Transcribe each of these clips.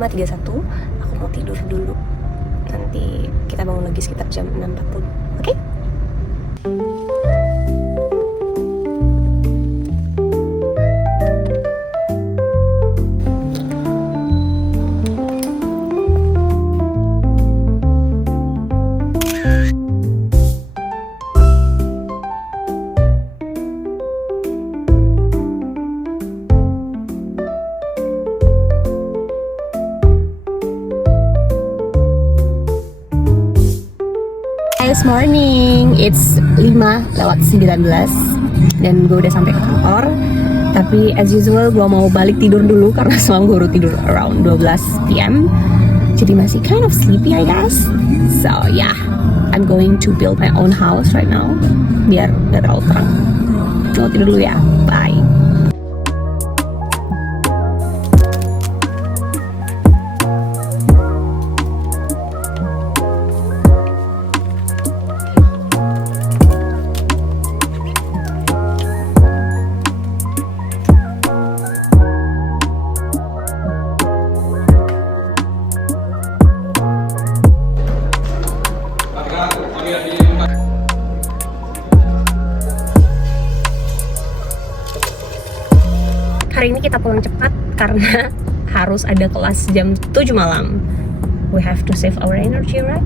5.31. Aku mau tidur dulu. Nanti kita bangun lagi sekitar jam 6.40. Oke? Guys, morning. It's 5:19 dan gue udah sampai ke kantor. Tapi as usual gue mau balik tidur dulu karena semalam gue baru tidur around 12 PM. Jadi masih kind of sleepy I guess. So yeah, I'm going to build my own house right now biar gak terlalu terang. Mau tidur dulu ya. Bye. Hari ini kita pulang cepat karena harus ada kelas jam 7 malam. We have to save our energy, right?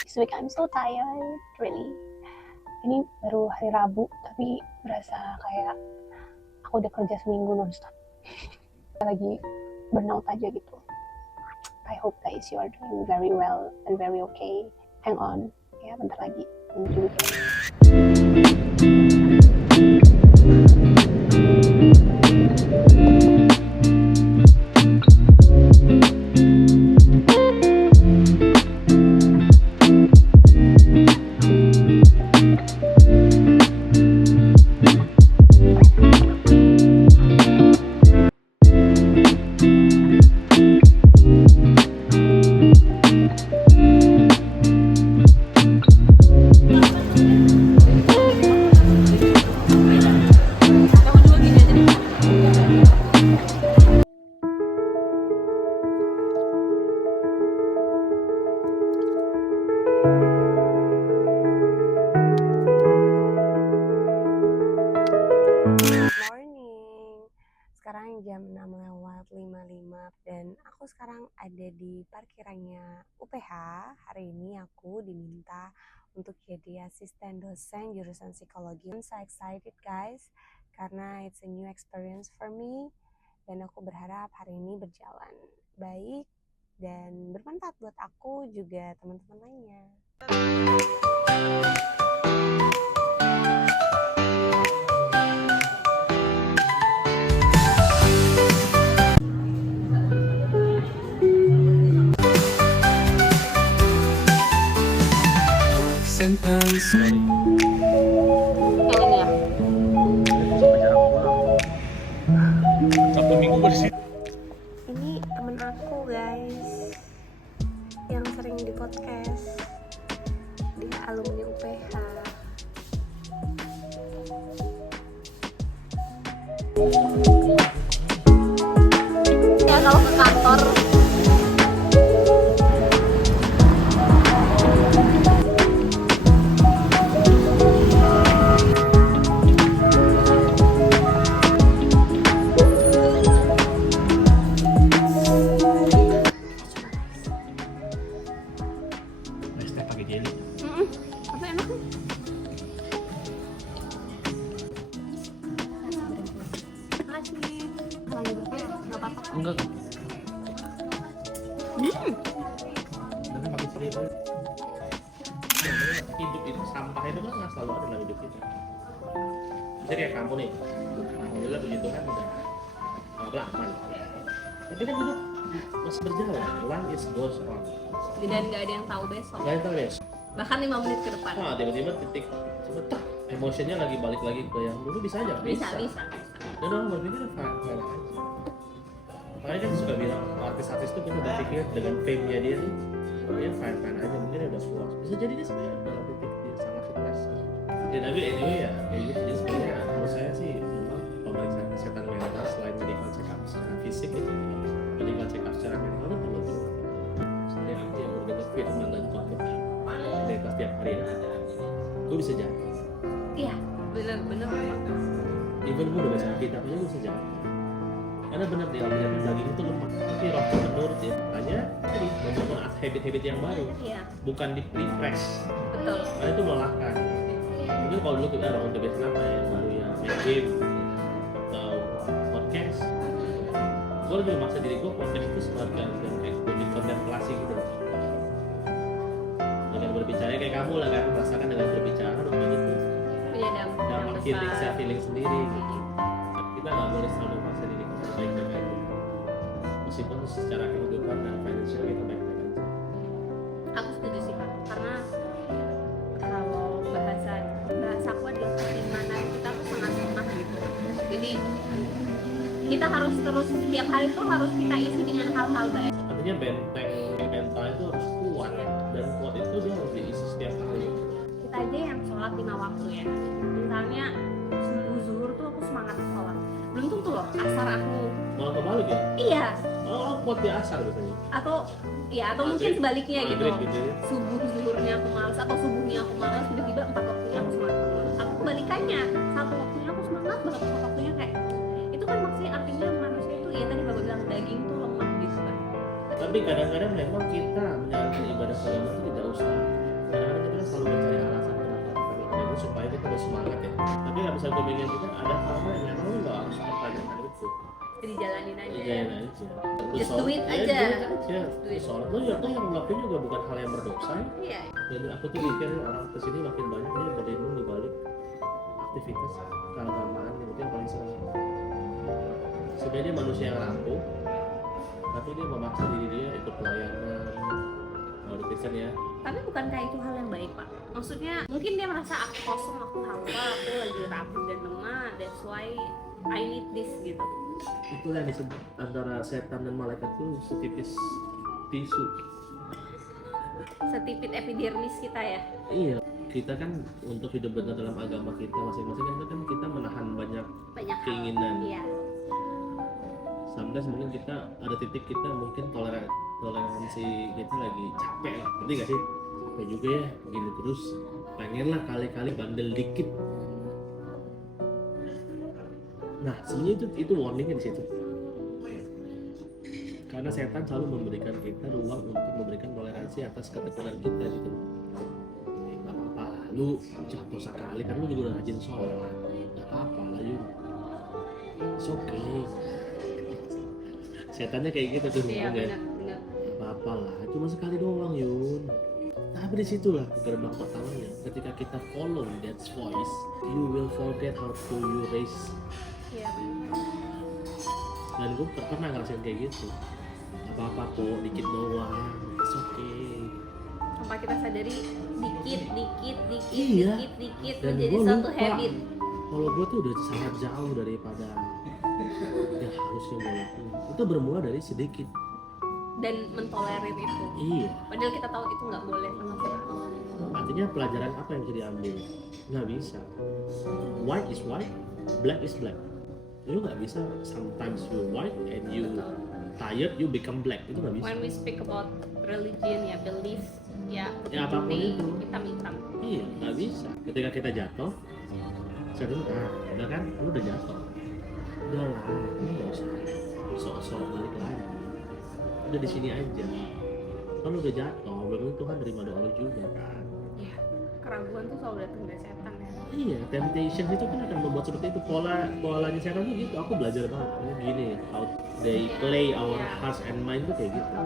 This week I'm so tired, really. Ini baru hari Rabu, tapi berasa kayak aku udah kerja seminggu nonstop. Lagi burnout aja gitu. I hope guys you are doing very well and very okay. Hang on, ya bentar lagi menuju weekend. Sekarang jam 6:55 dan aku sekarang ada di parkirannya UPH. Hari ini aku diminta untuk jadi asisten dosen jurusan psikologi. I'm so excited guys karena it's a new experience for me dan aku berharap hari ini berjalan baik dan bermanfaat buat aku juga teman-teman lainnya. Ini temen aku guys yang sering di podcast, dia alumni UPH. Ya kalau ke kantor apa enak nih? Enggak kan? Karena pakai seribu. Hidup itu sampah itu kan nggak selalu ada dalam hidup kita. Jadi kayak kamu nih, alhamdulillah puji Tuhan udah aman. Tapi kan hidup masih berjalan, life is goes on. Dan nggak ada yang tahu besok. Nggak ada yang tahu besok. Bahkan 5 menit ke depan. Nah, tiba-tiba titik, tak, emosinya lagi balik lagi ke yang dulu bisa aja. Bisa. Dan orang berpikir fine aja. makanya kan suka bilang artis-artis tuh kita berpikir dengan fame-nya dia nih oh ya fine-fine aja mungkin dia udah puas, bisa jadi dia sebenarnya dalam titik dia sangat sukses ya. Tapi anyway ya kayak gitu, jadi sebenarnya menurut saya sih memang pemeriksaan kesehatan mental selain medical check up secara fisik itu medical check up secara mental itu perlu juga. Sebenarnya apa yang berbenefit menentukan dari kelas tiap hari ya gue bisa jadi Iya, bener-bener memang. even gue udah baca kitab aja gue bisa jadi karena benar di Alkitab daging itu lemah tapi roh menurut ya hanya tadi membangun habit-habit yang baru Iya, bukan di refresh betul. karena itu melelahkan. Mungkin kalau dulu kita bangun kebiasaan apa ya yang baru ya main game atau podcast gue lebih memaksa diri gue podcast itu sebagai eksposisi kontemplasi gitu dengan berbicara kayak kamu lah kan merasakan dengan berbicara rupanya itu Punya dampak yang dapat healing besar. self healing sendiri gitu. Kita nggak boleh selalu memaksa diri kita baik-baik aja meskipun secara kehidupan dan financial kita baik-baik aja. Aku setuju sih Pak, karena kalau bahasa aku adalah keimanan kita tuh sangat lemah gitu. Jadi kita harus terus setiap hari tuh harus kita isi dengan hal-hal baik. Artinya benteng mental itu harus kuat dan kuat itu dia harus diisi setiap hari. Kita aja yang sholat 5 waktu ya. Misalnya subuh zuhur tuh aku semangat sholat. Belum tentu loh asar aku. Malah kebalik ya? Iya. Oh kuat di asar biasanya. Atau mungkin sebaliknya gitu. Maghrib gitu ya. Subuh zuhurnya aku malas atau subuhnya aku malas, tiba-tiba 4 waktunya aku semangat banget. Aku kebalikannya, 1 waktunya aku semangat banget, 4 waktunya kayak itu kan maksudnya artinya manusia itu ya tadi Bapak bilang daging tuh lemah gitu kan. Tapi kadang-kadang memang kita menjalankan ibadah agama itu tidak usah. Kadang-kadang kita selalu mencari alasan kenapa kita melakukan itu supaya kita bersemangat ya. Tapi nggak bisa gue bikin juga ada hal-hal yang memang nggak harus pertanyakan itu. Jadi jalanin aja. Iyain aja. Just do it Ya, aja. do it aja. Do it. Sholat lo ya yang melakukan juga bukan hal yang berdosa. Iya. Dan aku tuh mikir orang kesini makin banyak dia berlindung di balik aktivitas keagamaan yang mungkin paling sering. Sebenarnya dia manusia yang rapuh, tapi dia memaksa diri dia ikut pelayanan. Kalau di Kristen ya, Tapi bukankah itu hal yang baik Pak? Maksudnya mungkin dia merasa aku kosong, aku hampa, aku lagi rapuh dan lemah, that's why I need this gitu. itulah yang disebut antara setan dan malaikat itu setipis tisu. Setipit epidermis kita ya. Iya, kita kan untuk hidup benar dalam agama kita masing-masing kan kita menahan banyak Banyak hal. keinginan. Iya. Sometimes mungkin kita ada titik kita mungkin toleransi kita lagi capek lah, ngerti gak sih? Capek juga ya, begini terus pengen lah kali-kali bandel dikit. Nah sebenarnya itu warningnya di situ. Karena setan selalu memberikan kita ruang untuk memberikan toleransi atas ketekunan kita gitu. Gak apa-apa lah, lu jatuh sekali kan lu juga udah rajin sholat. Gak apa-apa lah yuk, it's okay. Setannya kayak gitu tuh, Iya kan? benar. Apa-apa lah, cuma sekali doang Yun. Tapi disitulah gerbang pertamanya. Ketika kita follow that voice, you will forget how to you raise. Iya. Dan gue pernah ngerasain kayak gitu. Apa-apa kok, dikit doang, it's okay. Sampai kita sadari dikit Iya. dikit Dan menjadi gue satu lupa habit. kalau gue tuh udah sangat jauh daripada yang harusnya gue lakuin. Itu bermula dari sedikit. Dan mentolerir itu. Iya. Padahal kita tahu itu nggak boleh sama sekali. Artinya pelajaran apa yang bisa diambil? Nggak bisa. White is white, black is black. Lu nggak bisa. Sometimes you white and you tired, you become black. Itu nggak bisa. When we speak about religion ya belief ya Ya, apapun putih, itu. hitam. Iya, nggak bisa. Ketika kita jatuh, saya dulu, udah kan, lu udah jatuh. Udah lah, lu nggak usah sok-sok balik lagi. Udah di sini aja. Kan lu udah jatuh, belum tentu Tuhan terima doa lu juga kan. Ya, keraguan tuh selalu datang dari setan ya. Iya, temptation itu kan akan membuat seperti itu. Polanya setan tuh gitu. Aku belajar banget. Ini gini, how they play our hearts and mind tuh kayak gitu.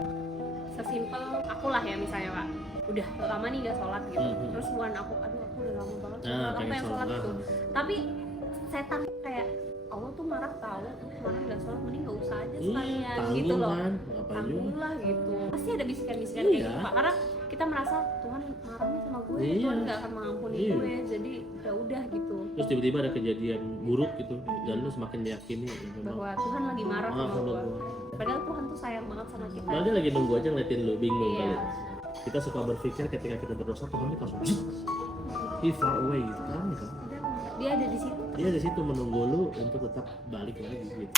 Sesimpel aku lah ya misalnya Pak, udah lama nih gak sholat gitu. Mhm. Terus bukan aku udah lama banget Nah, aku pengen pengen sholat sholat. gitu. Tapi setan kayak Allah tuh marah tahu kemarin gak sholat, mending gak usah aja sekalian gitu Tanggung loh. kan, ngapain juga. Tanggung lah gitu. Pasti ada bisikan-bisikan Iya. kayak gitu Pak. Karena kita merasa Tuhan marah nih sama gue, Iya. Tuhan nggak akan mengampuni Iya. gue, jadi ya udah gitu, Terus tiba-tiba ada kejadian buruk gitu dan lu semakin meyakini ya, memang bahwa Tuhan lagi marah maaf sama sama gue. gua. Padahal Tuhan tuh sayang banget sama kita. Padahal dia lagi nunggu aja ngeliatin lu bingung Iya. kali. Kita suka berpikir ketika kita berdosa Tuhan itu langsung he far away gitu kan gitu. Dia ada di situ. Dia di situ menunggu lu untuk tetap balik lagi gitu.